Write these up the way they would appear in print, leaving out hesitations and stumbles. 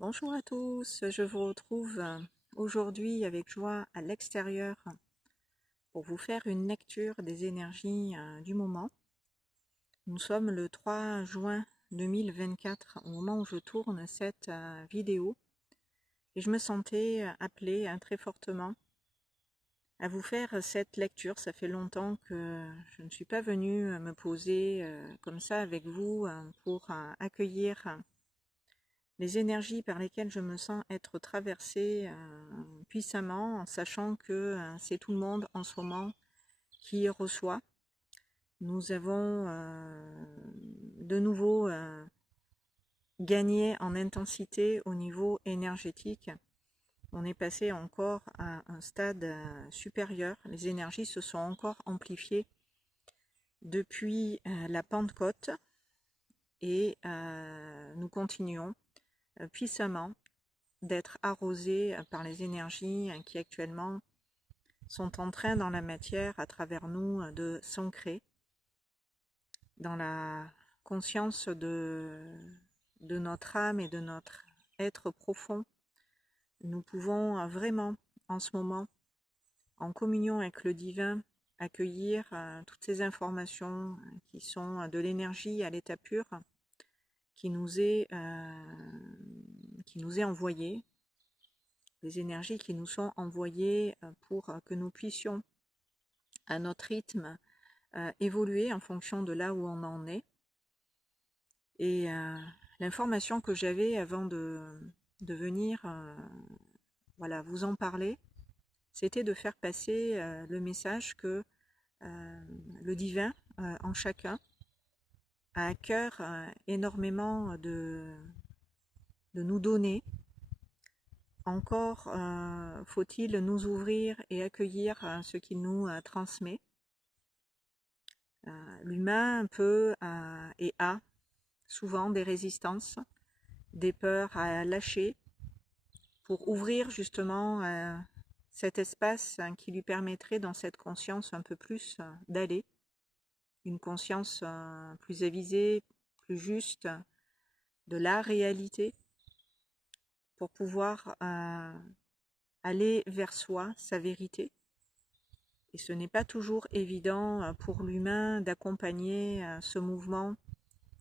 Bonjour à tous, je vous retrouve aujourd'hui avec joie à l'extérieur pour vous faire une lecture des énergies du moment. Nous sommes le 3 juin 2024 au moment où je tourne cette vidéo et je me sentais appelée très fortement à vous faire cette lecture. Ça fait longtemps que je ne suis pas venue me poser comme ça avec vous pour accueillir les énergies par lesquelles je me sens être traversée puissamment, en sachant que c'est tout le monde en ce moment qui reçoit. Nous avons de nouveau gagné en intensité au niveau énergétique. On est passé encore à un stade supérieur. Les énergies se sont encore amplifiées depuis la Pentecôte et nous continuons puissamment d'être arrosés par les énergies qui actuellement sont en train dans la matière à travers nous de s'ancrer dans la conscience de notre âme et de notre être profond. Nous pouvons vraiment en ce moment, en communion avec le divin, accueillir toutes ces informations qui sont de l'énergie à l'état pur qui nous est envoyée, les énergies qui nous sont envoyées pour que nous puissions à notre rythme évoluer en fonction de là où on en est. Et l'information que j'avais avant de venir voilà, vous en parler, c'était de faire passer le message que le divin en chacun a à cœur énormément de nous donner. Encore faut-il nous ouvrir et accueillir ce qu'il nous transmet. L'humain peut et a souvent des résistances, des peurs à lâcher pour ouvrir justement cet espace qui lui permettrait dans cette conscience un peu plus d'aller, une conscience plus avisée, plus juste de la réalité pour pouvoir aller vers soi, sa vérité. Et ce n'est pas toujours évident pour l'humain d'accompagner ce mouvement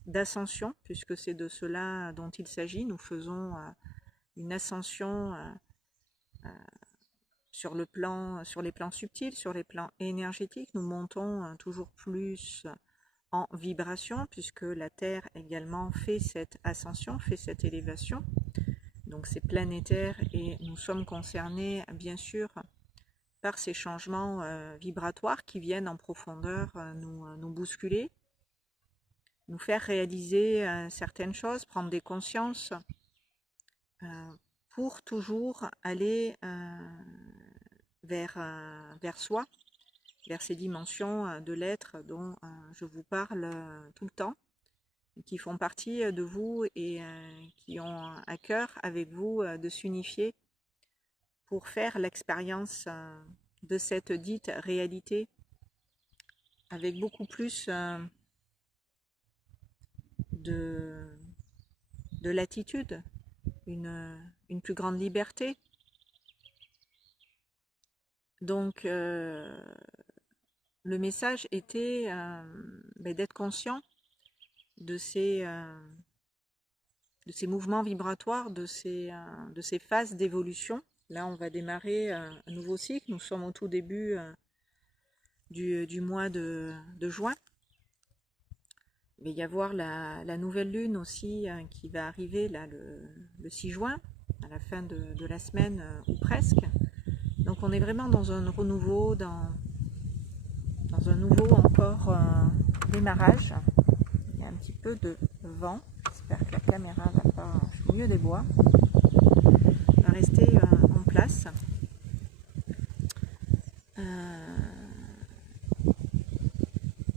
d'ascension, puisque c'est de cela dont il s'agit. Nous faisons une ascension sur les plans subtils, sur les plans énergétiques. Nous montons toujours plus en vibration, puisque la Terre également fait cette ascension, fait cette élévation. Donc c'est planétaire et nous sommes concernés bien sûr par ces changements vibratoires qui viennent en profondeur nous bousculer, nous faire réaliser certaines choses, prendre des consciences pour toujours aller vers soi, vers ces dimensions de l'être dont je vous parle tout le temps, qui font partie de vous et qui ont à cœur avec vous de s'unifier pour faire l'expérience de cette dite réalité avec beaucoup plus de latitude, une plus grande liberté. Donc le message était d'être conscient de ces mouvements vibratoires, de ces phases d'évolution. Là, on va démarrer un nouveau cycle. Nous sommes au tout début du mois de juin. Il va y avoir la nouvelle lune aussi qui va arriver là, le 6 juin, à la fin de la semaine ou presque. Donc on est vraiment dans un renouveau, dans un nouveau encore démarrage. Il y a un petit peu de vent. J'espère que la caméra va pas, je suis au milieu des bois, va rester en place.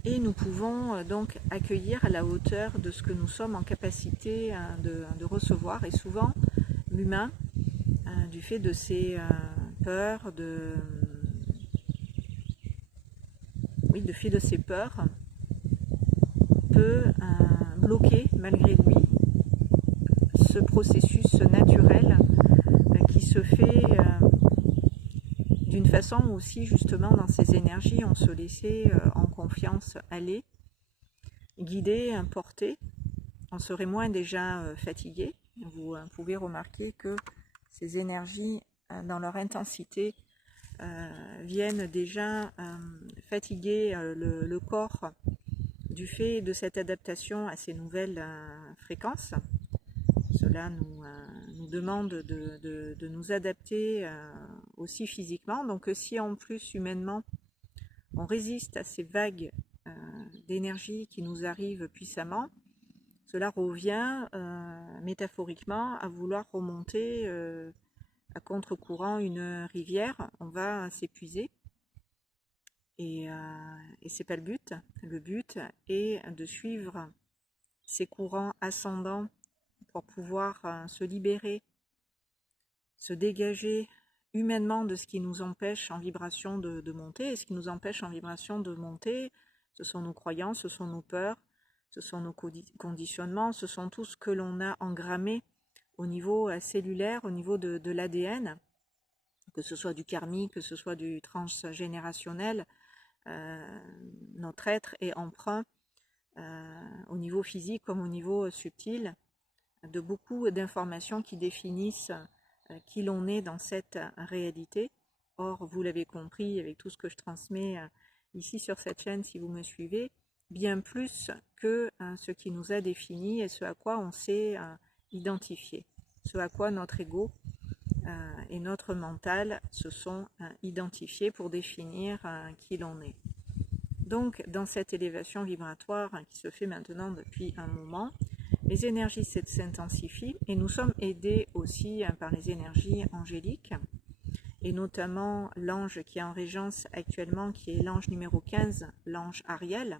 Et nous pouvons donc accueillir à la hauteur de ce que nous sommes en capacité de recevoir. Et souvent, l'humain, du fait de ses peurs, du fait de ses peurs, peut bloquer malgré lui ce processus naturel qui se fait d'une façon aussi justement dans ces énergies, on se laissait en confiance aller, guider, porter, on serait moins déjà fatigué. Vous pouvez remarquer que ces énergies dans leur intensité viennent déjà fatiguer le corps du fait de cette adaptation à ces nouvelles fréquences. Cela nous demande de nous adapter aussi physiquement. Donc si en plus humainement on résiste à ces vagues d'énergie qui nous arrivent puissamment, cela revient métaphoriquement à vouloir remonter à contre-courant une rivière. On va s'épuiser et c'est pas le but. Le but est de suivre ces courants ascendants pour pouvoir se libérer, se dégager humainement de ce qui nous empêche en vibration de monter. Et ce qui nous empêche en vibration de monter, ce sont nos croyances, ce sont nos peurs, ce sont nos conditionnements, ce sont tout ce que l'on a engrammé au niveau cellulaire, au niveau de l'ADN, que ce soit du karmique, que ce soit du transgénérationnel. Notre être est emprunt au niveau physique comme au niveau subtil de beaucoup d'informations qui définissent qui l'on est dans cette réalité. Or, vous l'avez compris avec tout ce que je transmets ici sur cette chaîne, si vous me suivez, bien plus que ce qui nous a défini et ce à quoi on s'est identifié, ce à quoi notre ego et notre mental se sont identifiés pour définir qui l'on est. Donc, dans cette élévation vibratoire qui se fait maintenant depuis un moment, les énergies s'intensifient et nous sommes aidés aussi par les énergies angéliques et notamment l'ange qui est en régence actuellement, qui est l'ange numéro 15, l'ange Ariel,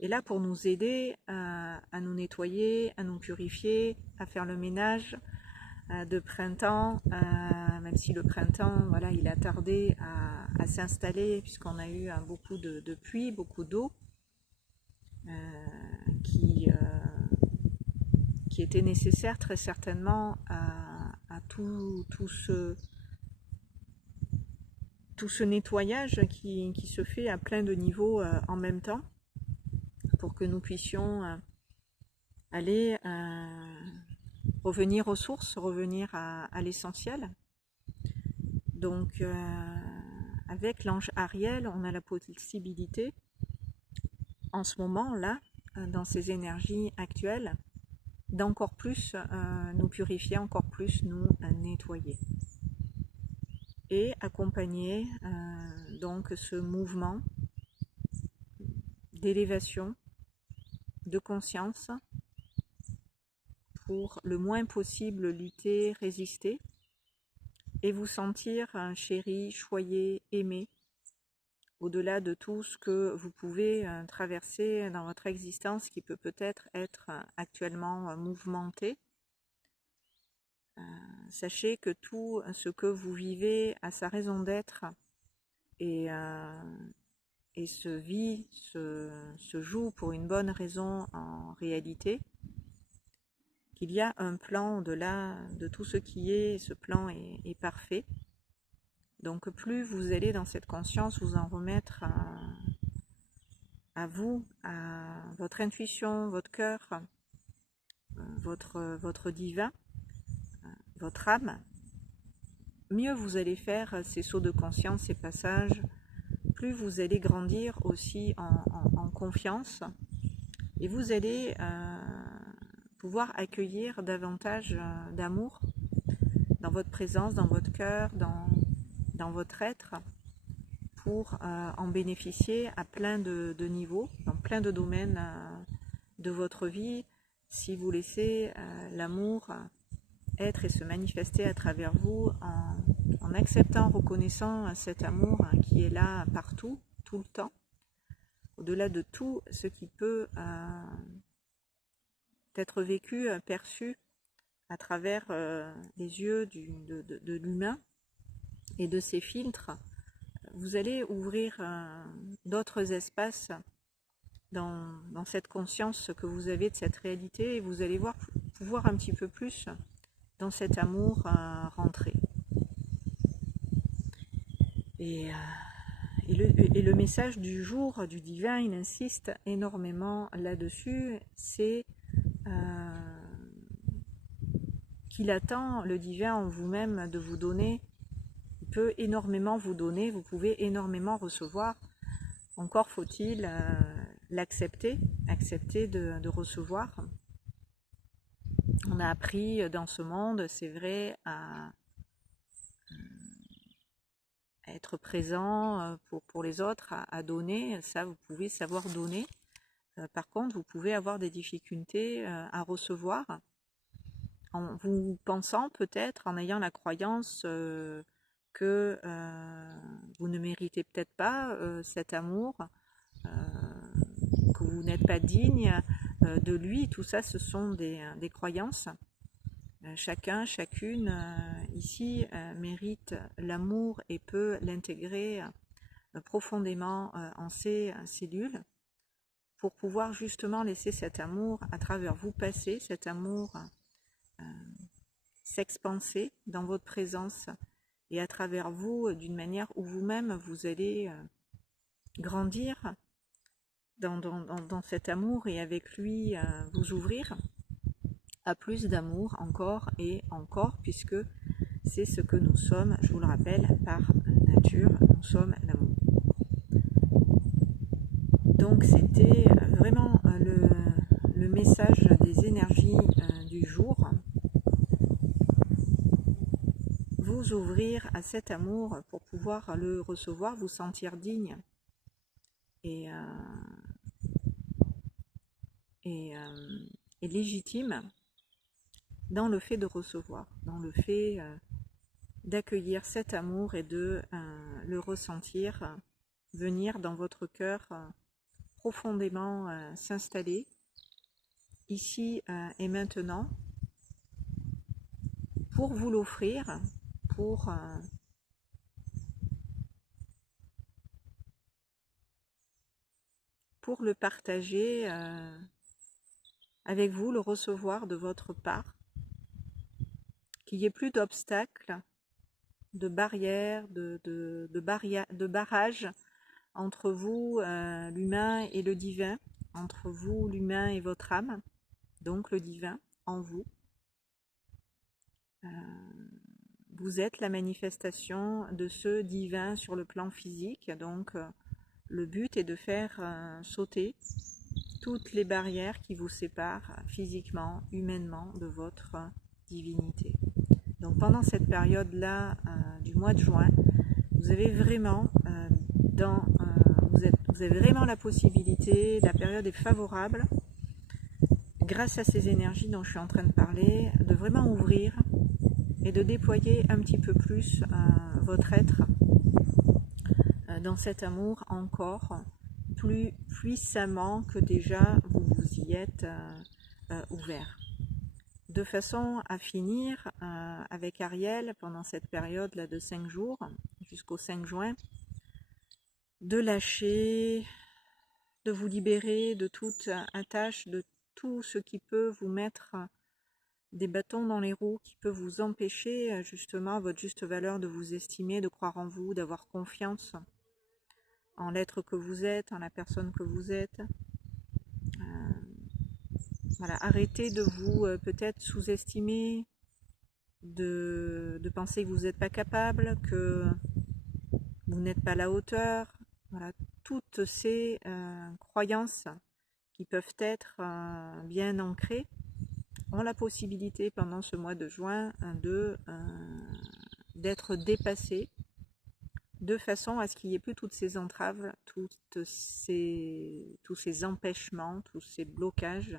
est là pour nous aider à nous nettoyer, à nous purifier, à faire le ménage de printemps, même si le printemps, voilà, il a tardé à s'installer puisqu'on a eu beaucoup de pluie, beaucoup d'eau qui était nécessaire très certainement à tout ce nettoyage qui se fait à plein de niveaux en même temps pour que nous puissions aller revenir aux sources, revenir à l'essentiel. Donc avec l'ange Ariel, on a la possibilité en ce moment là, dans ces énergies actuelles, d'encore plus nous purifier, encore plus nous nettoyer. Et accompagner donc ce mouvement d'élévation, de conscience, pour le moins possible lutter, résister, et vous sentir chéri, choyé, aimé, au-delà de tout ce que vous pouvez traverser dans votre existence qui peut peut-être être actuellement mouvementé. Sachez que tout ce que vous vivez a sa raison d'être et se vit, se joue pour une bonne raison en réalité, qu'il y a un plan au-delà de tout ce qui est, et ce plan est parfait. Donc plus vous allez dans cette conscience vous en remettre à vous, à votre intuition, votre cœur, votre divin, votre âme, mieux vous allez faire ces sauts de conscience, ces passages, plus vous allez grandir aussi en confiance et vous allez pouvoir accueillir davantage d'amour dans votre présence, dans votre cœur, dans votre être, pour en bénéficier à plein de niveaux, dans plein de domaines de votre vie, si vous laissez l'amour être et se manifester à travers vous en acceptant, reconnaissant cet amour qui est là partout, tout le temps, au-delà de tout ce qui peut être vécu, perçu à travers les yeux de l'humain et de ses filtres. Vous allez ouvrir d'autres espaces dans cette conscience que vous avez de cette réalité et vous allez pouvoir un petit peu plus dans cet amour rentrer. Et le message du jour, du divin, il insiste énormément là-dessus, c'est qu'il attend, le divin en vous-même, de vous donner. Il peut énormément vous donner, vous pouvez énormément recevoir. Encore faut-il l'accepter, accepter de recevoir. On a appris dans ce monde, c'est vrai, à être présent pour les autres, à donner. Ça, vous pouvez savoir donner. Par contre, vous pouvez avoir des difficultés à recevoir, en vous pensant peut-être, en ayant la croyance que vous ne méritez peut-être pas cet amour, que vous n'êtes pas digne de lui. Tout ça, ce sont des croyances. Chacun, chacune ici mérite l'amour et peut l'intégrer profondément en ses cellules pour pouvoir justement laisser cet amour à travers vous passer, cet amour s'expanser dans votre présence et à travers vous d'une manière où vous-même vous allez grandir dans cet amour et avec lui vous ouvrir à plus d'amour encore et encore, puisque c'est ce que nous sommes, je vous le rappelle, par nature, nous sommes l'amour. Donc c'était vraiment le message des énergies du jour. Vous ouvrir à cet amour pour pouvoir le recevoir, vous sentir digne et légitime dans le fait de recevoir, dans le fait d'accueillir cet amour et de le ressentir venir dans votre cœur profondément s'installer ici et maintenant pour vous l'offrir, pour le partager avec vous, le recevoir de votre part, qu'il n'y ait plus d'obstacles, de barrières, de barrages entre vous, l'humain et le divin, entre vous, l'humain et votre âme, donc le divin en vous. Vous êtes la manifestation de ce divin sur le plan physique, donc le but est de faire sauter toutes les barrières qui vous séparent physiquement, humainement de votre divinité. Donc pendant cette période-là du mois de juin, vous avez vraiment vous avez vraiment la possibilité, la période est favorable, grâce à ces énergies dont je suis en train de parler, de vraiment ouvrir et de déployer un petit peu plus votre être dans cet amour encore plus puissamment que déjà vous vous y êtes ouvert. De façon à finir avec Ariel pendant cette période là de 5 jours jusqu'au 5 juin, de lâcher, de vous libérer de toute attache, de tout ce qui peut vous mettre des bâtons dans les roues, qui peut vous empêcher justement à votre juste valeur de vous estimer, de croire en vous, d'avoir confiance en l'être que vous êtes, en la personne que vous êtes. Voilà, arrêtez de vous peut-être sous-estimer, de penser que vous n'êtes pas capable, que vous n'êtes pas à la hauteur. Voilà, toutes ces croyances qui peuvent être bien ancrées ont la possibilité pendant ce mois de juin d'être dépassées de façon à ce qu'il n'y ait plus toutes ces entraves, tous ces empêchements, tous ces blocages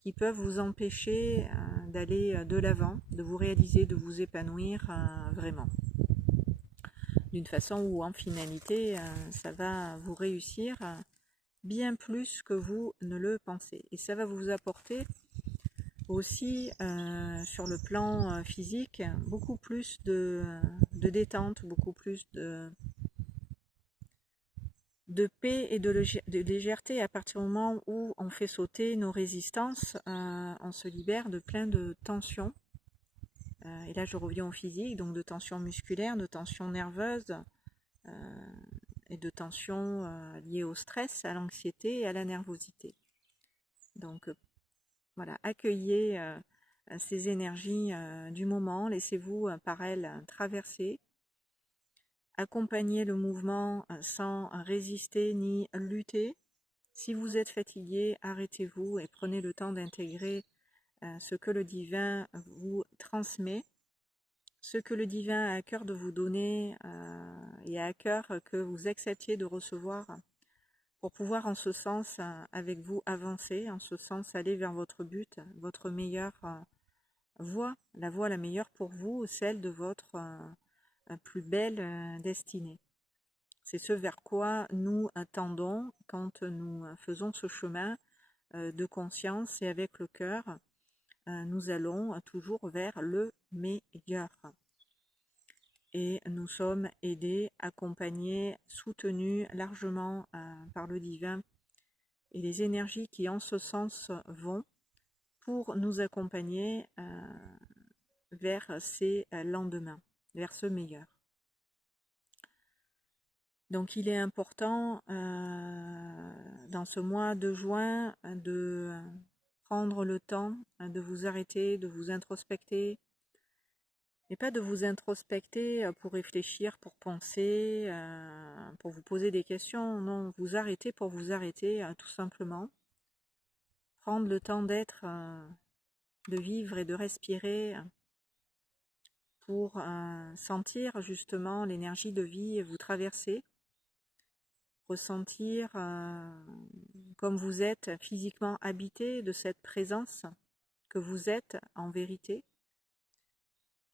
qui peuvent vous empêcher d'aller de l'avant, de vous réaliser, de vous épanouir vraiment. D'une façon où en finalité, ça va vous réussir bien plus que vous ne le pensez. Et ça va vous apporter aussi sur le plan physique beaucoup plus de détente, beaucoup plus de de paix et de légèreté. À partir du moment où on fait sauter nos résistances, on se libère de plein de tensions. Et là, je reviens au physique, donc de tensions musculaires, de tensions nerveuses et de tensions liées au stress, à l'anxiété et à la nervosité. Donc voilà, accueillez ces énergies du moment, laissez-vous par elles traverser. Accompagnez le mouvement sans résister ni lutter. Si vous êtes fatigué, arrêtez-vous et prenez le temps d'intégrer ce que le divin vous transmet, ce que le divin a à cœur de vous donner et a à cœur que vous acceptiez de recevoir pour pouvoir en ce sens avec vous avancer, en ce sens aller vers votre but, votre meilleure voie, la voie la meilleure pour vous, celle de votre plus belle destinée. C'est ce vers quoi nous tendons quand nous faisons ce chemin de conscience et avec le cœur, nous allons toujours vers le meilleur. Et nous sommes aidés, accompagnés, soutenus largement par le divin et les énergies qui en ce sens vont pour nous accompagner vers ces lendemains, vers ce meilleur. Donc il est important dans ce mois de juin de prendre le temps de vous arrêter, de vous introspecter, et pas de vous introspecter pour réfléchir, pour penser, pour vous poser des questions. Non, vous arrêtez pour vous arrêter tout simplement. Prendre le temps d'être, de vivre et de respirer pour sentir justement l'énergie de vie vous traverser. Ressentir comme vous êtes physiquement habité de cette présence que vous êtes en vérité,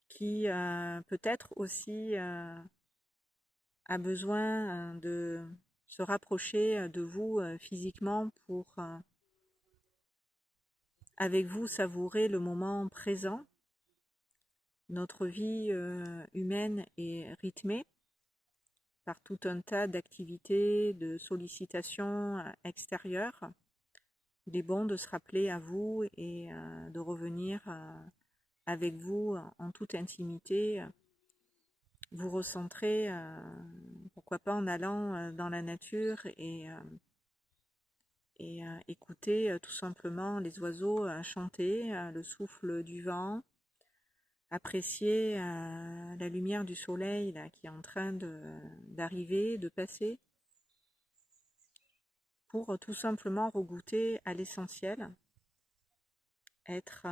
qui peut-être aussi a besoin de se rapprocher de vous physiquement pour avec vous savourer le moment présent. Notre vie humaine est rythmée par tout un tas d'activités, de sollicitations extérieures. Il est bon de se rappeler à vous et de revenir avec vous en toute intimité, vous recentrer, pourquoi pas en allant dans la nature et écouter tout simplement les oiseaux chanter, le souffle du vent, apprécier la lumière du soleil là, qui est en train d'arriver, de passer, pour tout simplement regoûter à l'essentiel, être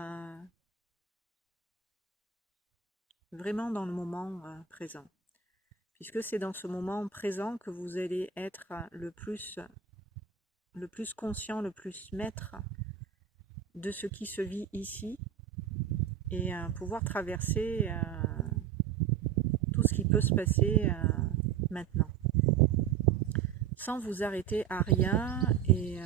vraiment dans le moment présent. Puisque c'est dans ce moment présent que vous allez être le plus conscient, le plus maître de ce qui se vit ici et pouvoir traverser tout ce qui peut se passer maintenant. Sans vous arrêter à rien et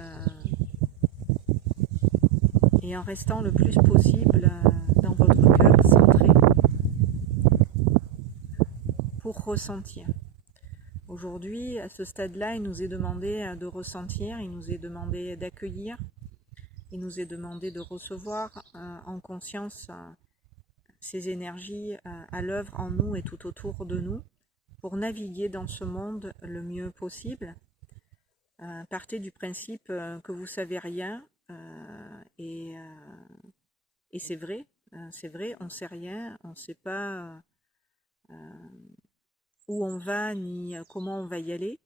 en restant le plus possible dans votre cœur centré pour ressentir. Aujourd'hui, à ce stade-là, il nous est demandé de ressentir, il nous est demandé d'accueillir, il nous est demandé de recevoir en conscience ces énergies à l'œuvre en nous et tout autour de nous pour naviguer dans ce monde le mieux possible. Partez du principe que vous savez rien et c'est vrai, on ne sait rien, on ne sait pas où on va ni comment on va y aller.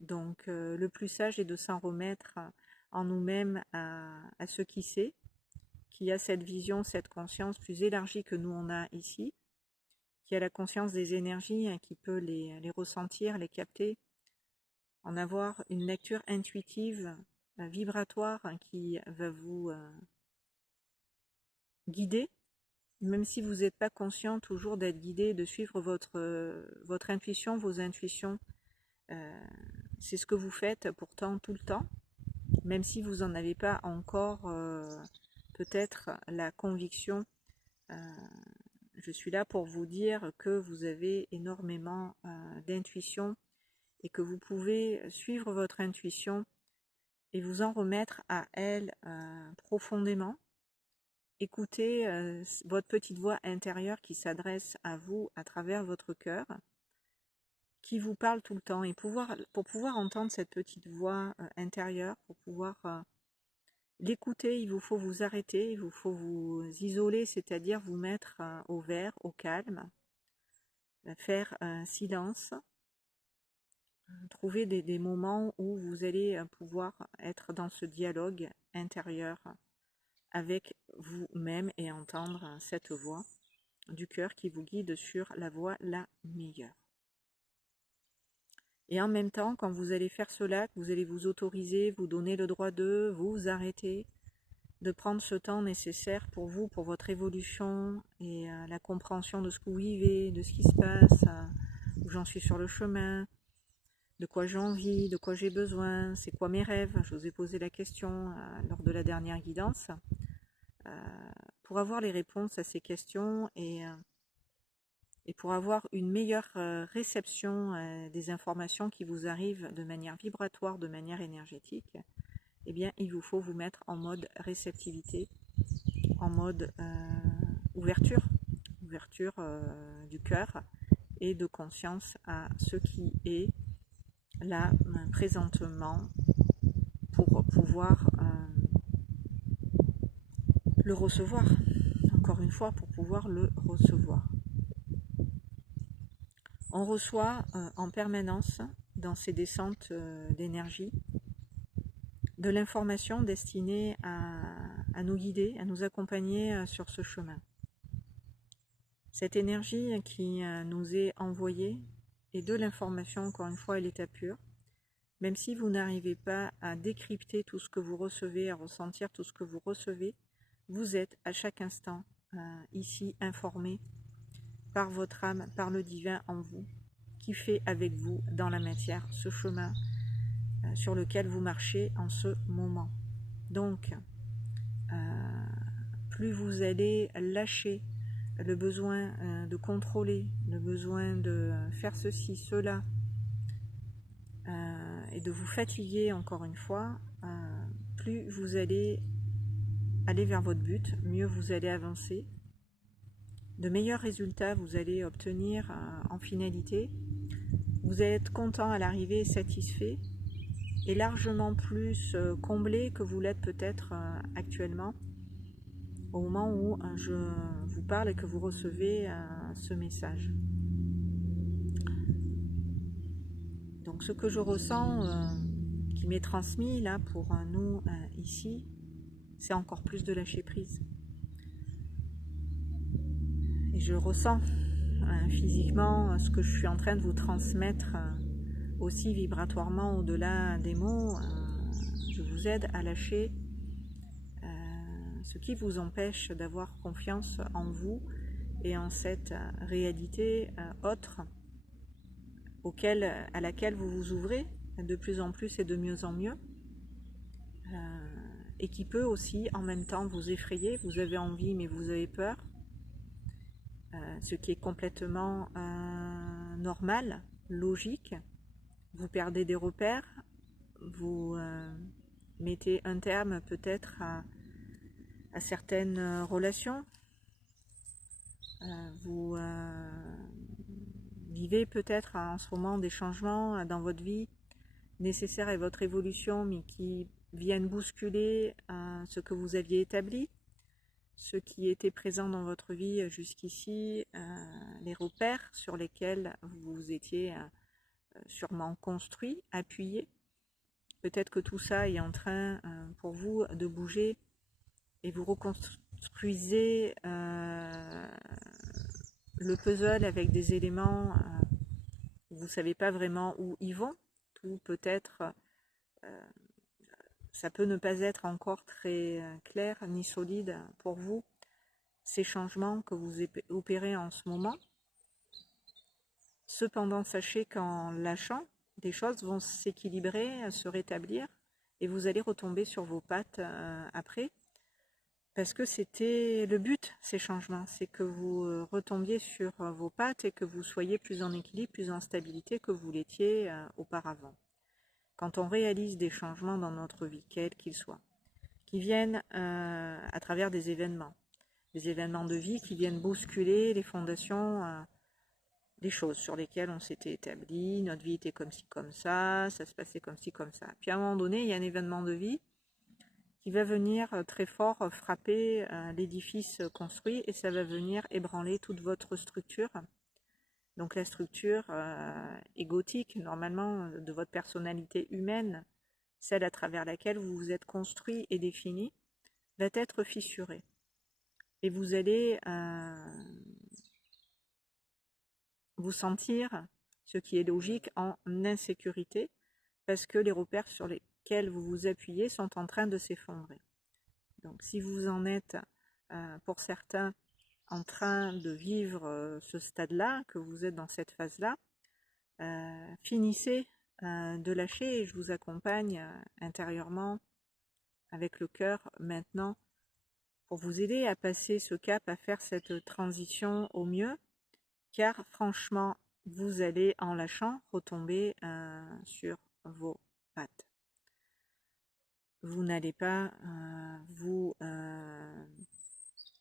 Donc le plus sage est de s'en remettre en nous-mêmes à ce qui sait, qui a cette vision, cette conscience plus élargie que nous on a ici, qui a la conscience des énergies, qui peut les ressentir, les capter, en avoir une lecture intuitive, vibratoire, qui va vous guider, même si vous n'êtes pas conscient toujours d'être guidé, de suivre votre intuition, vos intuitions. C'est ce que vous faites pourtant tout le temps, même si vous n'en avez pas encore peut-être la conviction. Je suis là pour vous dire que vous avez énormément d'intuition et que vous pouvez suivre votre intuition et vous en remettre à elle profondément. Écoutez votre petite voix intérieure qui s'adresse à vous à travers votre cœur, qui vous parle tout le temps. Et pour pouvoir entendre cette petite voix intérieure, pour pouvoir l'écouter, il vous faut vous arrêter, il vous faut vous isoler, c'est-à-dire vous mettre au vert, au calme, faire un silence, trouver des moments où vous allez pouvoir être dans ce dialogue intérieur avec vous-même et entendre cette voix du cœur qui vous guide sur la voie la meilleure. Et en même temps, quand vous allez faire cela, vous allez vous autoriser, vous donner le droit de vous arrêter, de prendre ce temps nécessaire pour vous, pour votre évolution et la compréhension de ce que vous vivez, de ce qui se passe, où j'en suis sur le chemin, de quoi j'ai envie, de quoi j'ai besoin, c'est quoi mes rêves. Je vous ai posé la question lors de la dernière guidance. Pour avoir les réponses à ces questions et pour avoir une meilleure réception des informations qui vous arrivent de manière vibratoire, de manière énergétique, eh bien, il vous faut vous mettre en mode réceptivité, en mode ouverture du cœur et de conscience à ce qui est là présentement pour pouvoir le recevoir. Encore une fois, pour pouvoir le recevoir. On reçoit en permanence dans ces descentes d'énergie de l'information destinée à nous guider, à nous accompagner sur ce chemin. Cette énergie qui nous est envoyée est de l'information, encore une fois, elle est à pure. Même si vous n'arrivez pas à décrypter tout ce que vous recevez, à ressentir tout ce que vous recevez, vous êtes à chaque instant ici informé par votre âme, par le divin en vous, qui fait avec vous dans la matière ce chemin sur lequel vous marchez en ce moment. Donc, plus vous allez lâcher le besoin de contrôler, le besoin de faire ceci, cela, et de vous fatiguer encore une fois, plus vous allez aller vers votre but, mieux vous allez avancer, de meilleurs résultats vous allez obtenir en finalité, vous allez être content à l'arrivée et satisfait, et largement plus comblé que vous l'êtes peut-être actuellement, au moment où je vous parle et que vous recevez ce message. Donc ce que je ressens, qui m'est transmis là pour nous ici, c'est encore plus de lâcher prise. Et je ressens physiquement ce que je suis en train de vous transmettre aussi vibratoirement au-delà des mots. Je vous aide à lâcher ce qui vous empêche d'avoir confiance en vous et en cette réalité autre à laquelle vous vous ouvrez de plus en plus et de mieux en mieux, et qui peut aussi en même temps vous effrayer. Vous avez envie mais vous avez peur, ce qui est complètement normal, logique. Vous perdez des repères, vous mettez un terme peut-être à certaines relations, vous vivez peut-être en ce moment des changements dans votre vie nécessaires à votre évolution, mais qui viennent bousculer ce que vous aviez établi, ce qui était présent dans votre vie jusqu'ici, les repères sur lesquels vous étiez sûrement construit, appuyé. Peut-être que tout ça est en train pour vous de bouger et vous reconstruisez le puzzle avec des éléments vous ne savez pas vraiment où ils vont. Tout peut-être, ça peut ne pas être encore très clair ni solide pour vous, ces changements que vous opérez en ce moment. Cependant, sachez qu'en lâchant, des choses vont s'équilibrer, se rétablir, et vous allez retomber sur vos pattes après. Parce que c'était le but, ces changements, c'est que vous retombiez sur vos pattes et que vous soyez plus en équilibre, plus en stabilité que vous l'étiez auparavant. Quand on réalise des changements dans notre vie, quels qu'ils soient, qui viennent à travers des événements de vie qui viennent bousculer les fondations des choses sur lesquelles on s'était établi, notre vie était comme ci, comme ça se passait comme ci, comme ça. Puis à un moment donné, il y a un événement de vie qui va venir très fort frapper l'édifice construit et ça va venir ébranler toute votre structure. Donc la structure égotique, normalement, de votre personnalité humaine, celle à travers laquelle vous vous êtes construit et défini, va être fissurée. Et vous allez vous sentir, ce qui est logique, en insécurité, parce que les repères sur lesquels vous vous appuyez sont en train de s'effondrer. Donc si vous en êtes, pour certains, en train de vivre ce stade-là, que vous êtes dans cette phase-là, finissez de lâcher et je vous accompagne intérieurement avec le cœur maintenant pour vous aider à passer ce cap, à faire cette transition au mieux, car franchement, vous allez en lâchant retomber sur vos pattes. Vous n'allez pas vous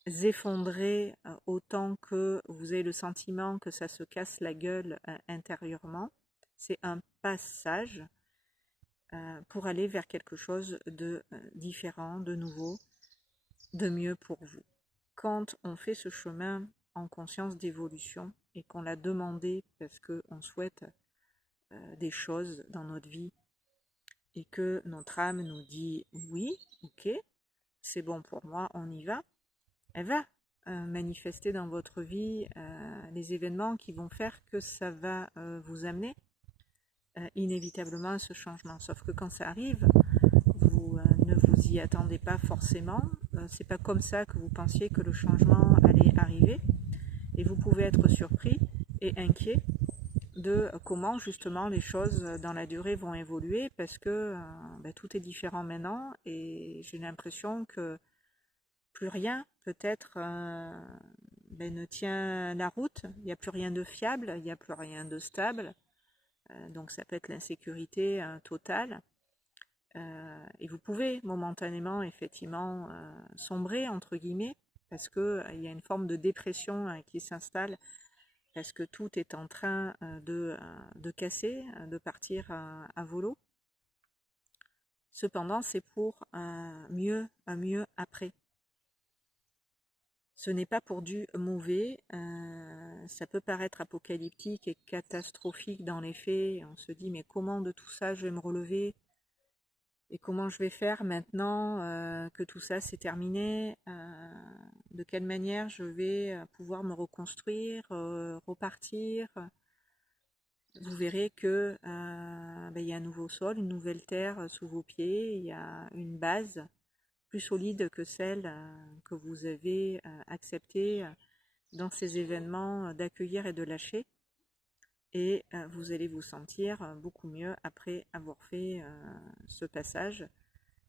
effondrer autant que vous avez le sentiment que ça se casse la gueule intérieurement. C'est un passage pour aller vers quelque chose de différent, de nouveau, de mieux pour vous. Quand on fait ce chemin en conscience d'évolution et qu'on l'a demandé parce qu'on souhaite des choses dans notre vie et que notre âme nous dit oui, ok, c'est bon pour moi, on y va, elle va manifester dans votre vie les événements qui vont faire que ça va vous amener inévitablement à ce changement. Sauf que quand ça arrive, vous ne vous y attendez pas forcément. C'est pas comme ça que vous pensiez que le changement allait arriver. Et vous pouvez être surpris et inquiet de comment justement les choses dans la durée vont évoluer parce que tout est différent maintenant et j'ai l'impression que plus rien peut-être ne tient la route, il n'y a plus rien de fiable, il n'y a plus rien de stable, donc ça peut être l'insécurité totale. Et vous pouvez momentanément effectivement sombrer entre guillemets parce qu'il y a une forme de dépression qui s'installe parce que tout est en train de casser, de partir à volo. Cependant, c'est pour un mieux après. Ce n'est pas pour du mauvais, ça peut paraître apocalyptique et catastrophique dans les faits. On se dit mais comment de tout ça je vais me relever et comment je vais faire maintenant que tout ça c'est terminé, de quelle manière je vais pouvoir me reconstruire, repartir. Vous verrez que il y a un nouveau sol, une nouvelle terre sous vos pieds, il y a une base plus solide que celle que vous avez acceptée dans ces événements d'accueillir et de lâcher. Et vous allez vous sentir beaucoup mieux après avoir fait ce passage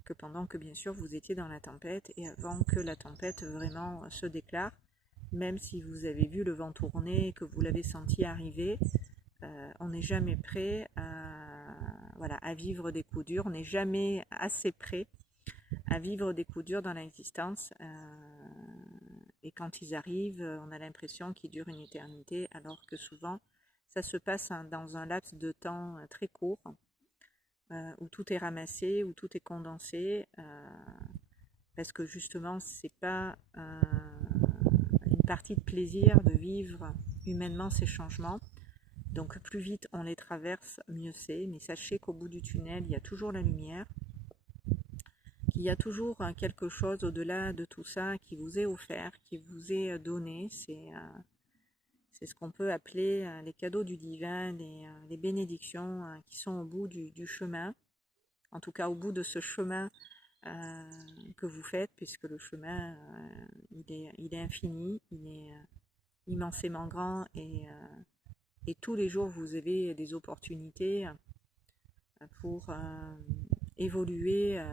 que pendant que bien sûr vous étiez dans la tempête et avant que la tempête vraiment se déclare, même si vous avez vu le vent tourner et que vous l'avez senti arriver, on n'est jamais prêt à vivre des coups durs, on n'est jamais assez prêt à vivre des coups durs dans l'existence et quand ils arrivent, on a l'impression qu'ils durent une éternité alors que souvent ça se passe dans un laps de temps très court où tout est ramassé, où tout est condensé parce que justement c'est pas une partie de plaisir de vivre humainement ces changements. Donc plus vite on les traverse, mieux c'est. Mais sachez qu'au bout du tunnel, il y a toujours la lumière, qu'il y a toujours quelque chose au-delà de tout ça qui vous est offert, qui vous est donné. C'est ce qu'on peut appeler les cadeaux du divin, les bénédictions qui sont au bout du chemin. En tout cas au bout de ce chemin que vous faites, puisque le chemin, il est infini, il est immensément grand et tous les jours vous avez des opportunités pour évoluer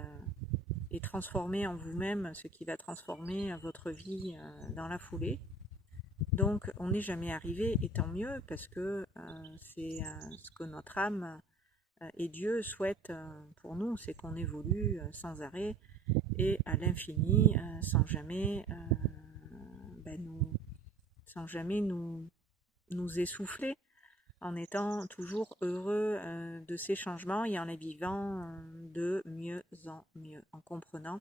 et transformer en vous-même ce qui va transformer votre vie dans la foulée. Donc on n'est jamais arrivé, et tant mieux, parce que c'est ce que notre âme et Dieu souhaitent pour nous, c'est qu'on évolue sans arrêt et à l'infini, sans jamais, sans jamais nous essouffler, en étant toujours heureux de ces changements et en les vivant de mieux en mieux, en comprenant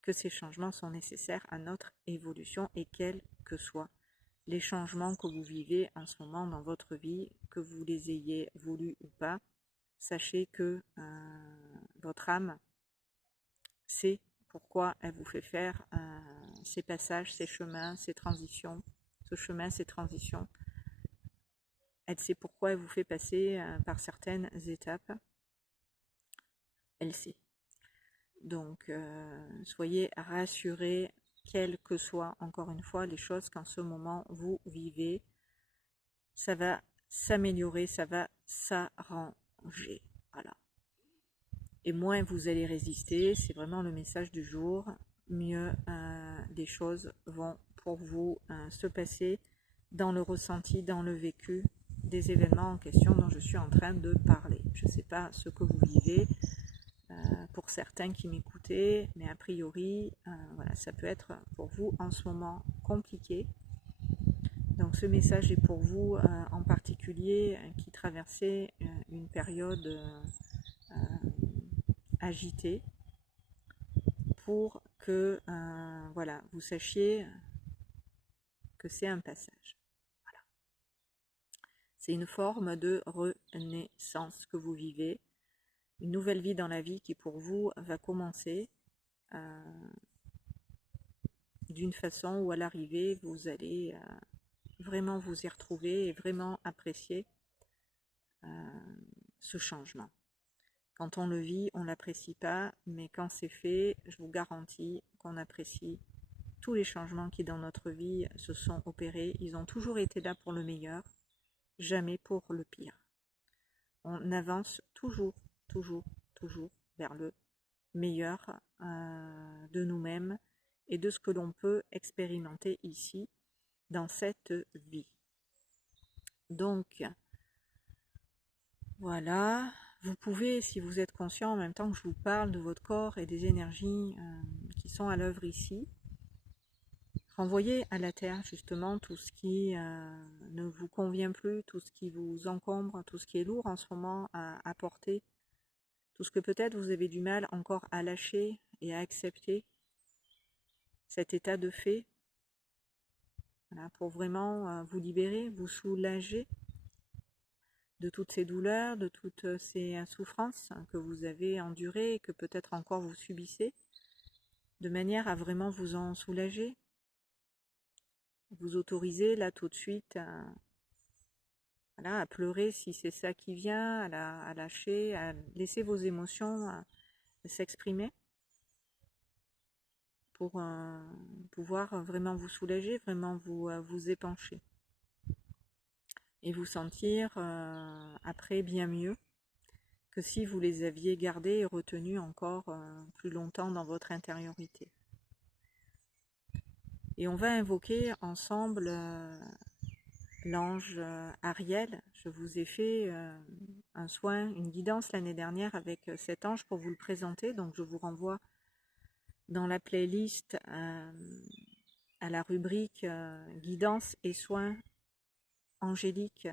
que ces changements sont nécessaires à notre évolution, et quels que soient les changements que vous vivez en ce moment dans votre vie, que vous les ayez voulu ou pas, sachez que votre âme sait pourquoi elle vous fait faire ces passages, ces chemins, ces transitions, ce chemin, ces transitions. Elle sait pourquoi elle vous fait passer par certaines étapes. Elle sait. Donc, soyez rassurés, quelles que soient, encore une fois, les choses qu'en ce moment vous vivez. Ça va s'améliorer, ça va s'arranger. Voilà. Et moins vous allez résister, c'est vraiment le message du jour, mieux les choses vont pour vous se passer dans le ressenti, dans le vécu des événements en question dont je suis en train de parler. Je ne sais pas ce que vous vivez pour certains qui m'écoutez, mais a priori, voilà, ça peut être pour vous en ce moment compliqué. Donc ce message est pour vous en particulier qui traversez une période agitée, pour que voilà, vous sachiez que c'est un passage. Voilà. C'est une forme de renaissance que vous vivez, une nouvelle vie dans la vie qui pour vous va commencer d'une façon où à l'arrivée vous allez vraiment vous y retrouver et vraiment apprécier ce changement. Quand on le vit, on ne l'apprécie pas, mais quand c'est fait, je vous garantis qu'on apprécie tous les changements qui dans notre vie se sont opérés. Ils ont toujours été là pour le meilleur, jamais pour le pire. On avance toujours, toujours, toujours vers le meilleur de nous-mêmes et de ce que l'on peut expérimenter ici dans cette vie. Donc, voilà, vous pouvez, si vous êtes conscient en même temps que je vous parle de votre corps et des énergies qui sont à l'œuvre ici, renvoyer à la terre justement tout ce qui ne vous convient plus, tout ce qui vous encombre, tout ce qui est lourd en ce moment à porter, tout ce que peut-être vous avez du mal encore à lâcher et à accepter, cet état de fait, voilà, pour vraiment vous libérer, vous soulager de toutes ces douleurs, de toutes ces souffrances que vous avez endurées et que peut-être encore vous subissez, de manière à vraiment vous en soulager, vous autoriser là tout de suite voilà, à pleurer si c'est ça qui vient, à lâcher, à laisser vos émotions s'exprimer pour pouvoir vraiment vous soulager, vraiment vous épancher et vous sentir après bien mieux que si vous les aviez gardés et retenus encore plus longtemps dans votre intériorité. Et on va invoquer ensemble l'ange Ariel. Je vous ai fait un soin, une guidance l'année dernière avec cet ange pour vous le présenter, donc je vous renvoie dans la playlist à la rubrique guidance et soins angéliques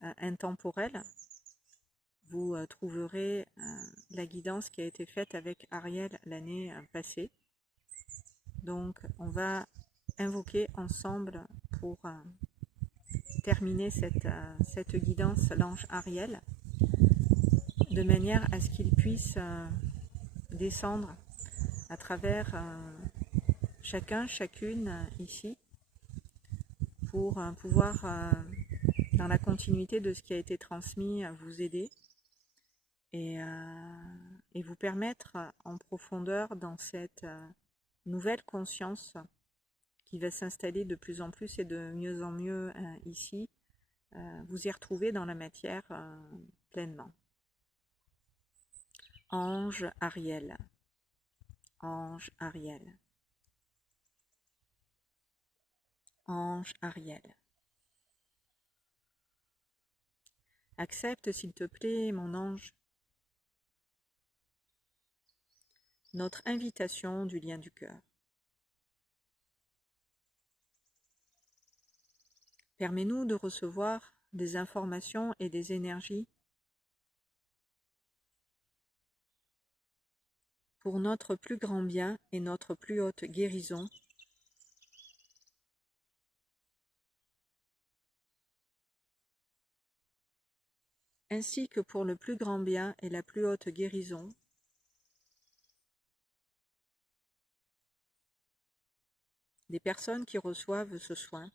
intemporels. Vous trouverez la guidance qui a été faite avec Ariel l'année passée. Donc on va invoquer ensemble pour terminer cette guidance l'ange Ariel, de manière à ce qu'il puisse descendre à travers chacun, chacune ici, pour pouvoir, dans la continuité de ce qui a été transmis, vous aider et vous permettre en profondeur dans cette nouvelle conscience qui va s'installer de plus en plus et de mieux en mieux ici, vous y retrouver dans la matière pleinement. Ange Ariel, Ange Ariel. Ange Ariel. Accepte, s'il te plaît, mon ange, notre invitation du lien du cœur. Permets-nous de recevoir des informations et des énergies pour notre plus grand bien et notre plus haute guérison, ainsi que pour le plus grand bien et la plus haute guérison des personnes qui reçoivent ce soin,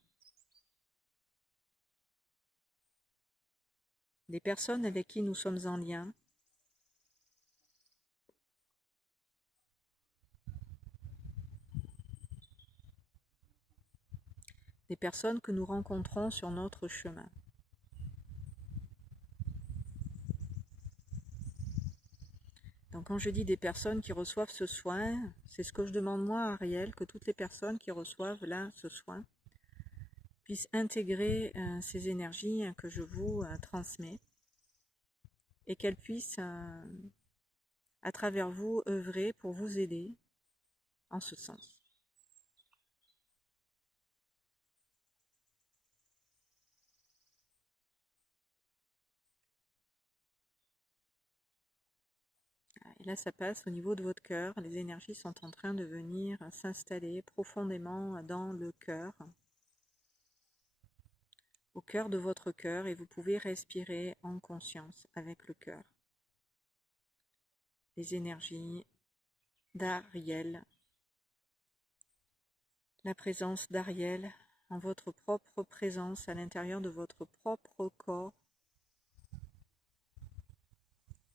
des personnes avec qui nous sommes en lien, des personnes que nous rencontrons sur notre chemin. Donc quand je dis des personnes qui reçoivent ce soin, c'est ce que je demande moi à Ariel, que toutes les personnes qui reçoivent là ce soin puissent intégrer ces énergies que je vous transmets et qu'elles puissent à travers vous œuvrer pour vous aider en ce sens. Et là, ça passe au niveau de votre cœur. Les énergies sont en train de venir s'installer profondément dans le cœur, au cœur de votre cœur, et vous pouvez respirer en conscience avec le cœur. Les énergies d'Ariel, la présence d'Ariel en votre propre présence à l'intérieur de votre propre corps,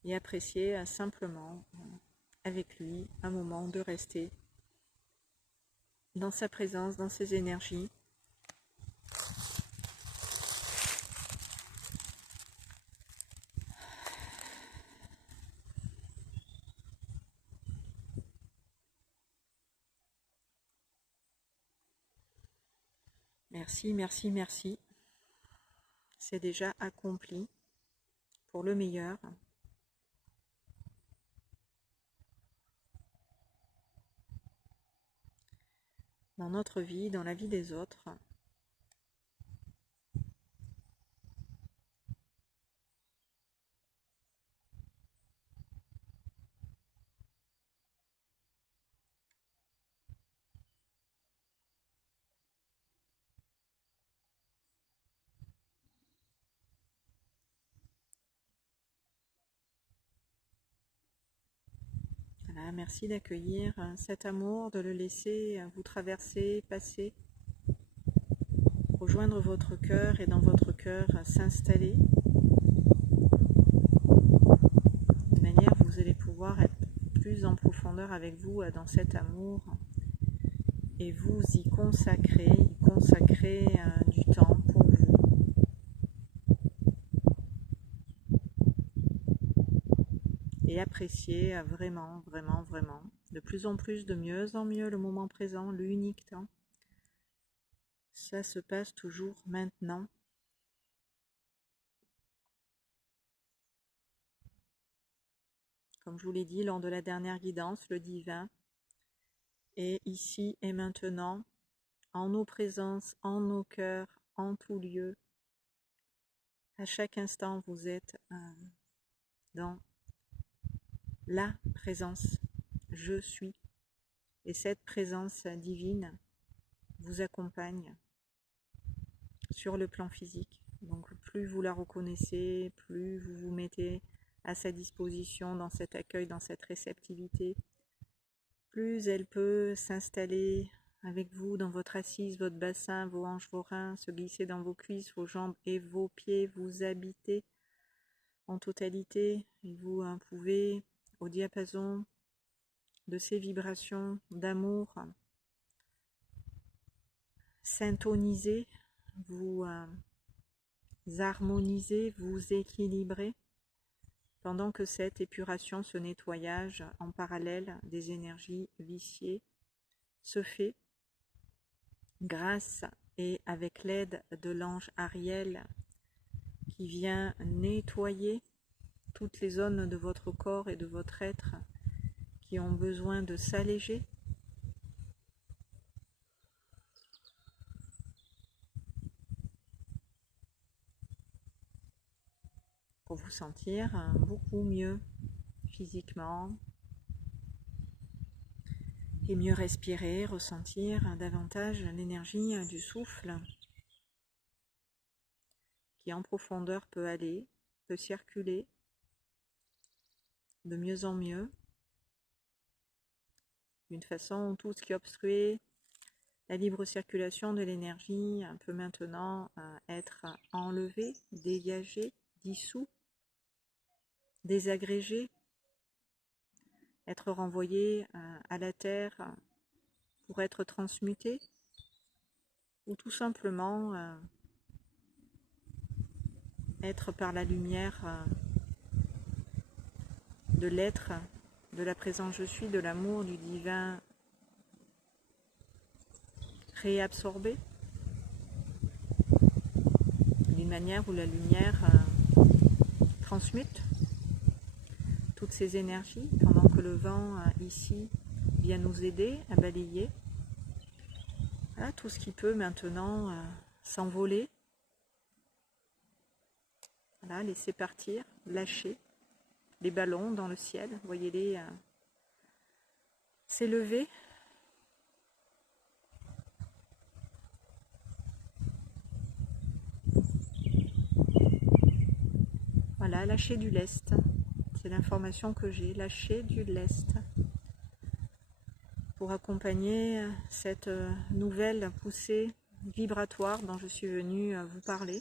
et appréciez simplement avec lui un moment de rester dans sa présence, dans ses énergies. Merci, merci, merci. C'est déjà accompli pour le meilleur. Dans notre vie, dans la vie des autres. Voilà, merci d'accueillir cet amour, de le laisser vous traverser, passer, rejoindre votre cœur et dans votre cœur s'installer. De manière que vous allez pouvoir être plus en profondeur avec vous dans cet amour et vous y consacrer du temps pour vous. Et apprécier vraiment, vraiment, vraiment, de plus en plus, de mieux en mieux le moment présent, l'unique temps. Ça se passe toujours maintenant. Comme je vous l'ai dit lors de la dernière guidance, le divin est ici et maintenant, en nos présences, en nos cœurs, en tout lieu. À chaque instant, vous êtes dans la présence. Je suis. Et cette présence divine vous accompagne sur le plan physique. Donc plus vous la reconnaissez, plus vous vous mettez à sa disposition dans cet accueil, dans cette réceptivité, plus elle peut s'installer avec vous dans votre assise, votre bassin, vos hanches, vos reins, se glisser dans vos cuisses, vos jambes et vos pieds, vous habiter en totalité et vous pouvez, au diapason de ces vibrations d'amour, syntoniser, vous harmoniser, vous équilibrer pendant que cette épuration, ce nettoyage en parallèle des énergies viciées se fait grâce et avec l'aide de l'ange Ariel qui vient nettoyer toutes les zones de votre corps et de votre être qui ont besoin de s'alléger. Pour vous sentir beaucoup mieux physiquement et mieux respirer, ressentir davantage l'énergie du souffle qui en profondeur peut aller, peut circuler de mieux en mieux, d'une façon où tout ce qui obstruait la libre circulation de l'énergie peut maintenant être enlevé, dégagé, dissous, désagrégé, être renvoyé à la terre pour être transmuté, ou tout simplement être par la lumière de l'être, de la présence je suis, de l'amour, du divin réabsorbé, d'une manière où la lumière transmute toutes ces énergies, pendant que le vent ici vient nous aider à balayer. Voilà, tout ce qui peut maintenant s'envoler. Voilà, laisser partir, lâcher les ballons dans le ciel. Voyez-les s'élever. Voilà, lâcher du lest. C'est l'information que j'ai, lâcher du lest. Pour accompagner cette nouvelle poussée vibratoire dont je suis venue vous parler.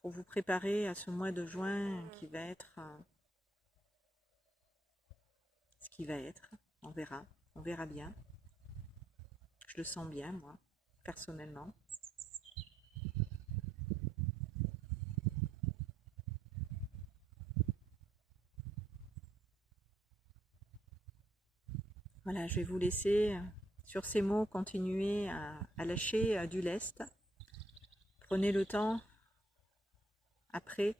Pour vous préparer à ce mois de juin qui va être ce qui va être. On verra bien. Je le sens bien, moi, personnellement. Voilà, je vais vous laisser sur ces mots continuer à lâcher du lest. Prenez le temps, après,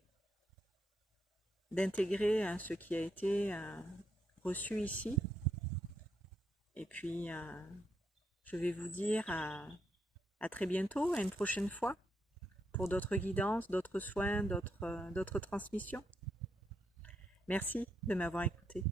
d'intégrer ce qui a été reçu ici. Et puis, je vais vous dire à très bientôt, à une prochaine fois, pour d'autres guidances, d'autres soins, d'autres transmissions. Merci de m'avoir écouté.